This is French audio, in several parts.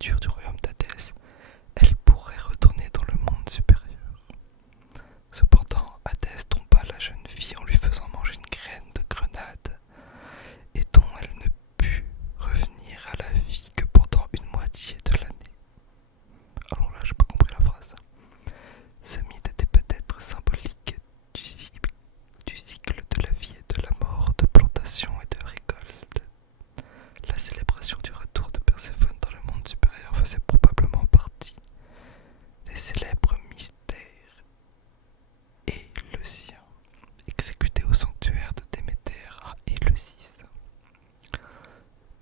créatures du royaume d'Hadès, elle pourrait retourner dans le monde supérieur. Cependant, Hadès trompa la jeune fille en lui faisant manger une graine de grenade, et dont elle ne put revenir à la vie que pendant une moitié de l'année. Alors là, j'ai pas compris la phrase. Ce mythe était peut-être symbolique du cycle de la vie et de la mort, de plantation et de récolte. La célébration du retour de Perséphone dans le monde supérieur faisait probablement partie des célèbres mystères éleusiens exécutés au sanctuaire de Déméter à Éleusis.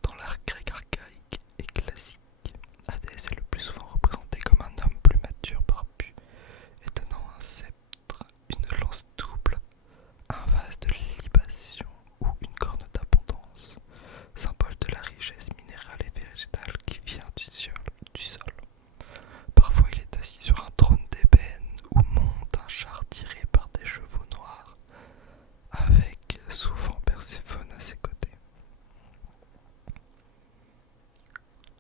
Dans l'art grec archaïque et classique, Hadès est le plus souvent représenté comme un homme plus mature, barbu et tenant un sceptre, une lance double, un vase de libation ou une corne d'abondance, symbole de la richesse minérale et végétale qui vient du sol. Parfois il est assis sur un trône d'ébène ou monte un char tiré par des chevaux noirs, avec souvent Perséphone à ses côtés.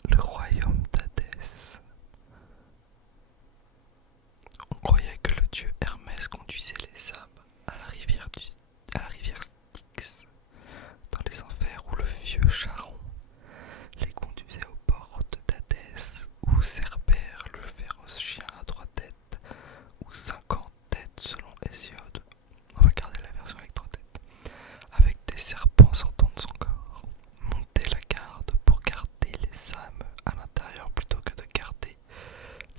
Le royaume d'Hadès. On croyait que le dieu Hermès conduisait les âmes à la rivière Styx, dans les enfers où le vieux Charon les conduisait aux portes d'Hadès, où Cerbère, le féroce chien à 3 têtes, ou 50 têtes selon Hésiode. On va garder la version avec 3 têtes. Avec des serpents sortant de son corps, monter la garde pour garder les âmes à l'intérieur plutôt que de garder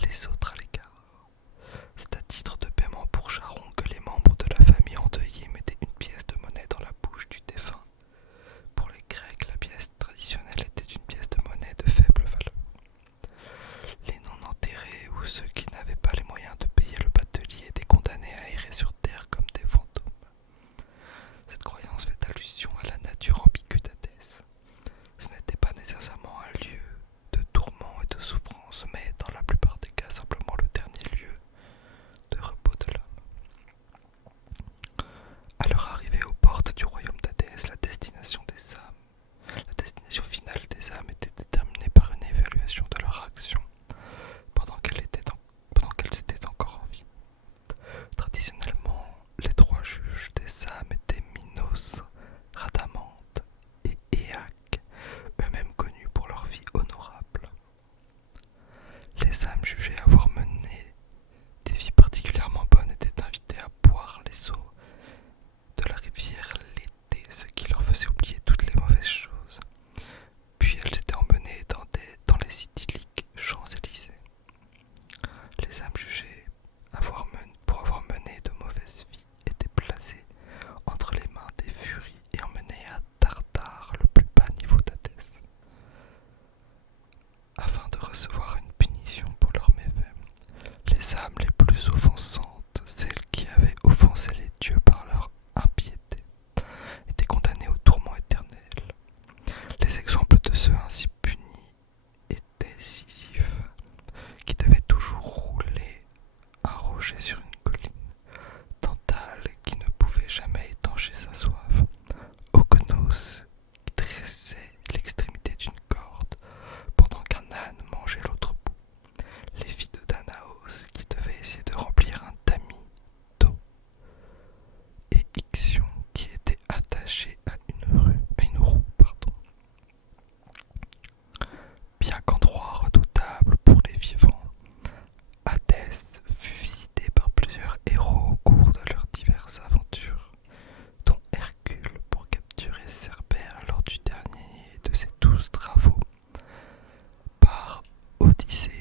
les autres à l'écart. C'est à titre de paiement pour Charon que les membres de la famille endeuillée mettaient une pièce de monnaie dans la bouche du défunt. Pour les Grecs, la pièce traditionnelle était une pièce de monnaie de faible valeur. Les non-enterrés ou ceux qui n'avaient pas les moyens de payer le batelier étaient condamnés à errer sur terre comme des fantômes. Cette croyance fait allusion à la nature ambiguë d'Hadès. Ce n'était pas nécessairement un lieu de tourment et de souffrance, mais dans la plupart des cas simplement le dernier lieu de repos de l'homme. À leur arrivée aux portes du royaume d'Hadès, la destination finale des âmes était déterminée par une évaluation de leur action pendant qu'elles étaient encore en vie. Traditionnellement, les 3 juges des âmes étaient Minos, Rhadamante et Éaque, eux-mêmes connus pour leur vie honorable. Les âmes jugées avoir mené des vies particulièrement bonnes étaient invitées à boire les eaux de la rivière l'été, ce qui leur faisait oublier toutes les mauvaises choses. Puis elles étaient emmenées dans les idylliques Champs-Élysées. Les âmes jugées pour avoir mené de mauvaises vies étaient placées entre les mains des furies et emmenées à Tartare, le plus bas niveau d'Hadès, afin de recevoir une punition pour leurs méfaits. Les âmes les plus offensantes, celles qui avaient offensé les dieux par leur impiété, étaient condamnées au tourment éternel. Les exemples de ceux ainsi punis étaient Sisyphe, qui devait toujours rouler un rocher sur une colline, Tantale, qui ne pouvait jamais étancher sa soif, Ogonos, qui dressait l'extrémité d'une corde pendant qu'un âne mangeait l'autre bout, les filles de Danaos, qui devaient essayer de remplir un tamis d'eau, et Ixion, qui était attaché à une roue. Bien qu'endroit redoutable pour les vivants, Hadès fut visité par plusieurs héros au cours de leurs diverses aventures, dont Hercule pour capturer Cerbère lors du dernier de ses 12 travaux, par Odyssée